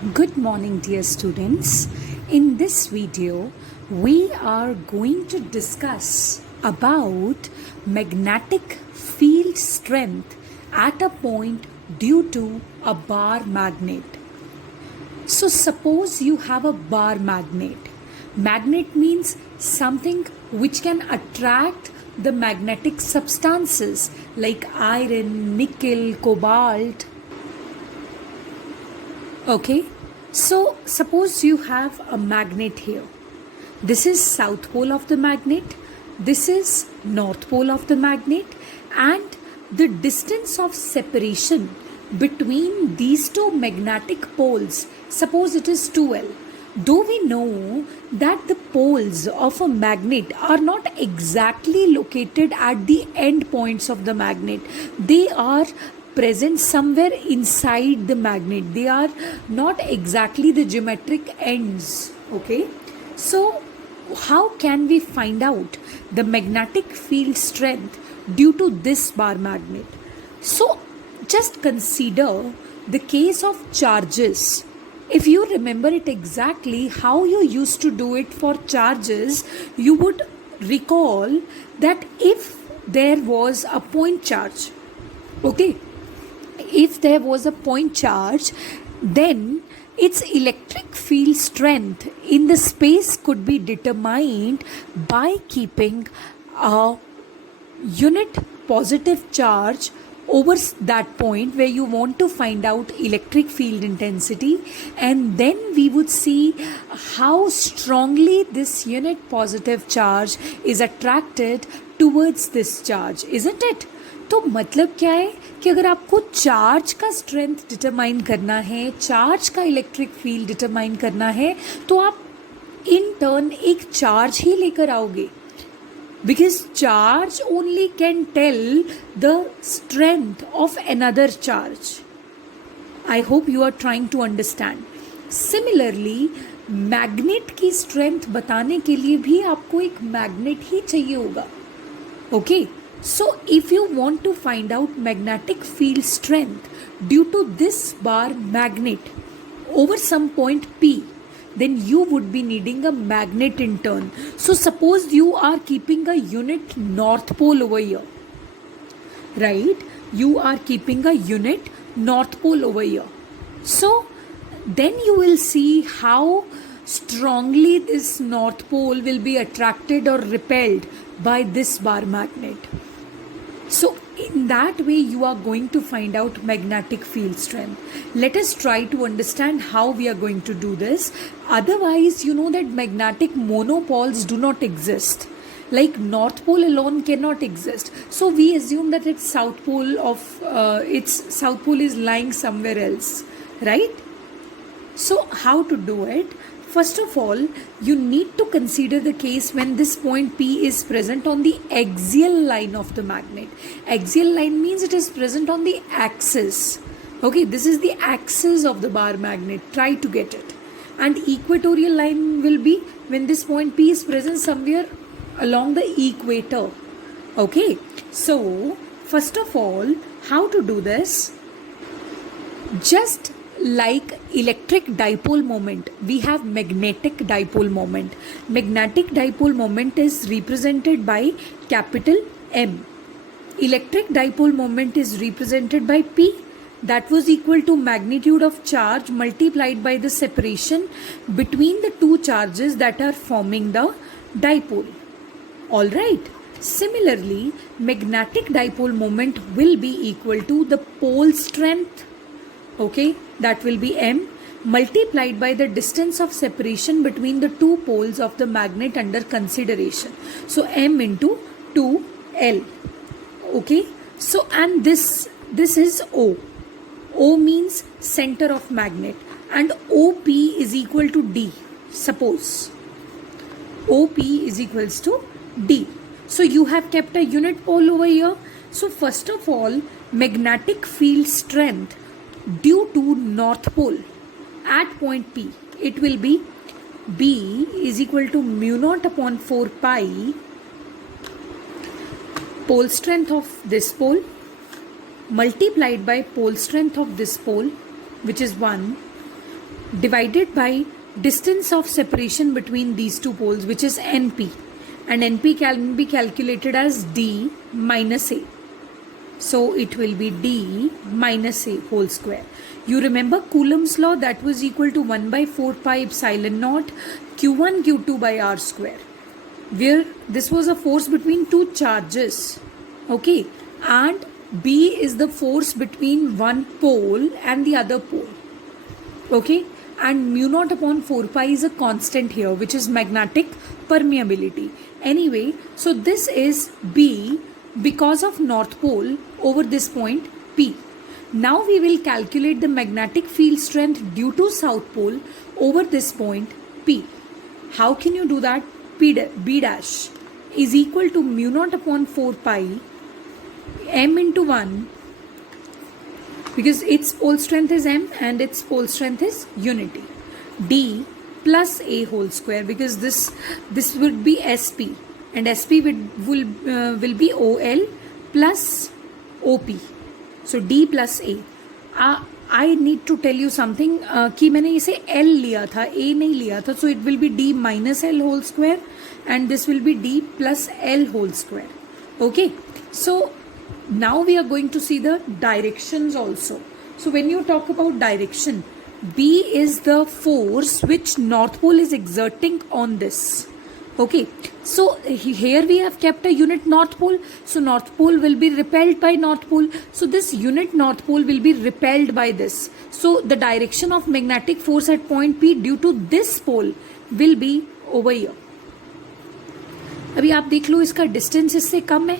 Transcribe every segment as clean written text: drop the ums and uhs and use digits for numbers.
Good morning, dear students. In this video, we are going to discuss about magnetic field strength at a point due to a bar magnet. So suppose you have a bar magnet. Magnet means something which can attract the magnetic substances like iron, nickel, cobalt. Okay, so suppose you have a magnet here. This is south pole of the magnet, this is north pole of the magnet, and the distance of separation between these two magnetic poles, suppose it is 2L. Though we know that the poles of a magnet are not exactly located at the end points of the magnet, they are present somewhere inside the magnet. They are not exactly the geometric ends. Okay, so how can we find out the magnetic field strength due to this bar magnet? So just consider the case of charges. If you remember it exactly how you used to do it for charges, you would recall that if there was a point charge, okay, if there was a point charge, then its electric field strength in the space could be determined by keeping a unit positive charge over that point where you want to find out electric field intensity, and then we would see how strongly this unit positive charge is attracted towards this charge, isn't it? तो मतलब क्या है कि अगर आपको charge का strength determine करना है, चार्ज का इलेक्ट्रिक फील्ड डिटरमाइन करना है, तो आप इन टर्न एक चार्ज ही लेकर आओगे, because charge only can tell the strength of another charge. I hope you are trying to understand. Similarly magnet की स्ट्रेंथ बताने के लिए भी आपको एक मैग्नेट ही चाहिए होगा. Okay, so if you want to find out magnetic field strength due to this bar magnet over some point P, then you would be needing a magnet in turn. So suppose you are keeping a unit north pole over here, right? You are keeping a unit north pole over here. So then you will see how strongly this north pole will be attracted or repelled by this bar magnet. So in that way you are going to find out magnetic field strength. Let us try to understand how we are going to do this. Otherwise, you know that magnetic monopoles do not exist. Like north pole alone cannot exist. So we assume that its south pole is lying somewhere else, right? So how to do it? First of all, you need to consider the case when this point P is present on the axial line of the magnet. Axial line means it is present on the axis. Okay, this is the axis of the bar magnet. Try to get it. And equatorial line will be when this point P is present somewhere along the equator. Okay, so first of all, how to do this? Just like electric dipole moment, we have magnetic dipole moment. Magnetic dipole moment is represented by capital M. Electric dipole moment is represented by P. That was equal to magnitude of charge multiplied by the separation between the two charges that are forming the dipole. Alright. Similarly, magnetic dipole moment will be equal to the pole strength, okay, that will be M, multiplied by the distance of separation between the two poles of the magnet under consideration. So M into 2L. Okay, so and this is O. O means center of magnet, and OP is equal to D. Suppose OP is equals to D. So you have kept a unit pole over here. So first of all, magnetic field strength due to north pole at point P, it will be B is equal to mu naught upon 4 pi pole strength of this pole multiplied by pole strength of this pole, which is 1, divided by distance of separation between these two poles, which is NP, and NP can be calculated as D minus A. So it will be D minus A whole square. You remember Coulomb's law, that was equal to 1 by 4 pi epsilon naught Q1 Q2 by R square, where this was a force between two charges, okay, and B is the force between one pole and the other pole, okay, and mu naught upon 4 pi is a constant here, which is magnetic permeability. Anyway, so this is B because of north pole over this point P. Now we will calculate the magnetic field strength due to south pole over this point P. How can you do that? B dash is equal to mu naught upon 4 pi m into 1, because its pole strength is m and its pole strength is unity, D plus A whole square, because this would be SP, and SP will be OL plus OP. So D plus A. I need to tell you something कि मैंने इसे L लिया था, A नहीं लिया था, so it will be D minus L whole square and this will be D plus L whole square. Okay, so now we are going to see the directions also. So when you talk about direction, B is the force which North Pole is exerting on this. Okay, so here we have kept a unit North Pole. So North Pole will be repelled by North Pole. So this unit North Pole will be repelled by this. So the direction of magnetic force at point P due to this pole will be over here. अभी आप देख लो इसका distance इससे कम है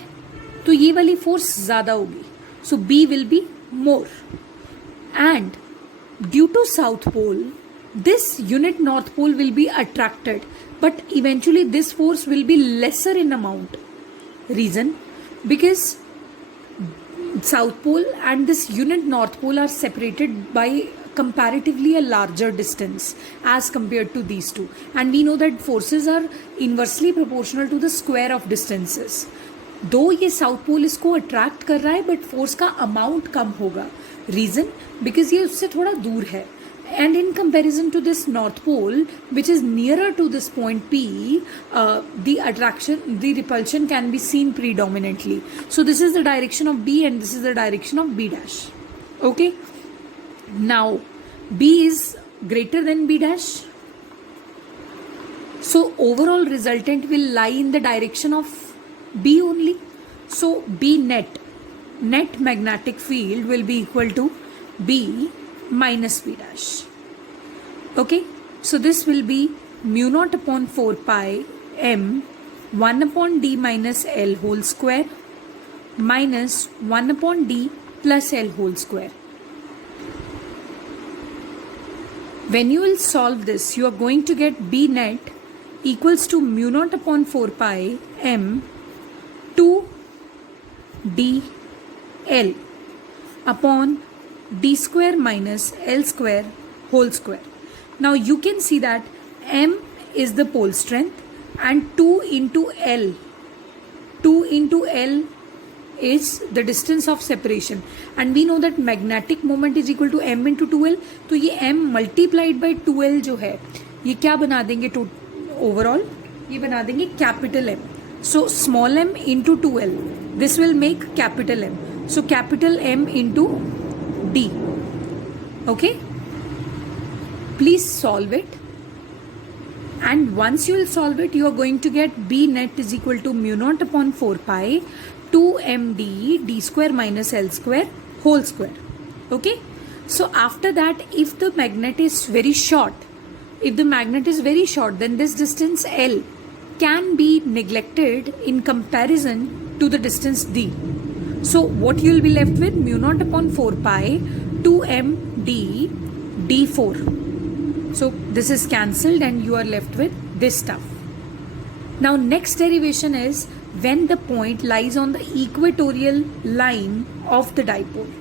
तो ये वाली force ज़्यादा होगी. So B will be more. And due to South Pole, this unit North Pole will be attracted. But eventually this force will be lesser in amount. Reason? Because South Pole and this unit North Pole are separated by comparatively a larger distance as compared to these two. And we know that forces are inversely proportional to the square of distances. Though ये South Pole इसको attract कर रहा है, but force का amount कम होगा. Reason? Because ये उससे थोड़ा दूर है. And in comparison to this North Pole, which is nearer to this point P, the repulsion can be seen predominantly. So this is the direction of B and this is the direction of B dash. Okay. Now, B is greater than B dash. So overall resultant will lie in the direction of B only. So B net magnetic field will be equal to B minus B dash. Okay, so this will be mu naught upon 4 pi m 1 upon D minus L whole square minus 1 upon D plus L whole square. When you will solve this, you are going to get B net equals to mu naught upon 4 pi m 2 D L upon D square minus L square whole square. Now you can see that M is the pole strength and 2 into L is the distance of separation, and we know that magnetic moment is equal to M into 2L. तो ये M multiplied by 2L जो है ये क्या बना देंगे overall? ये बना देंगे capital M. So small m into 2L, this will make capital M. So capital M into D. Okay, please solve it, and once you will solve it, you are going to get B net is equal to mu naught upon 4 pi 2md D square minus L square whole square. Okay, so after that, if the magnet is very short, then this distance L can be neglected in comparison to the distance D. So what you will be left with? Mu naught upon 4 pi 2md d4. So this is cancelled and you are left with this stuff. Now next derivation is when the point lies on the equatorial line of the dipole.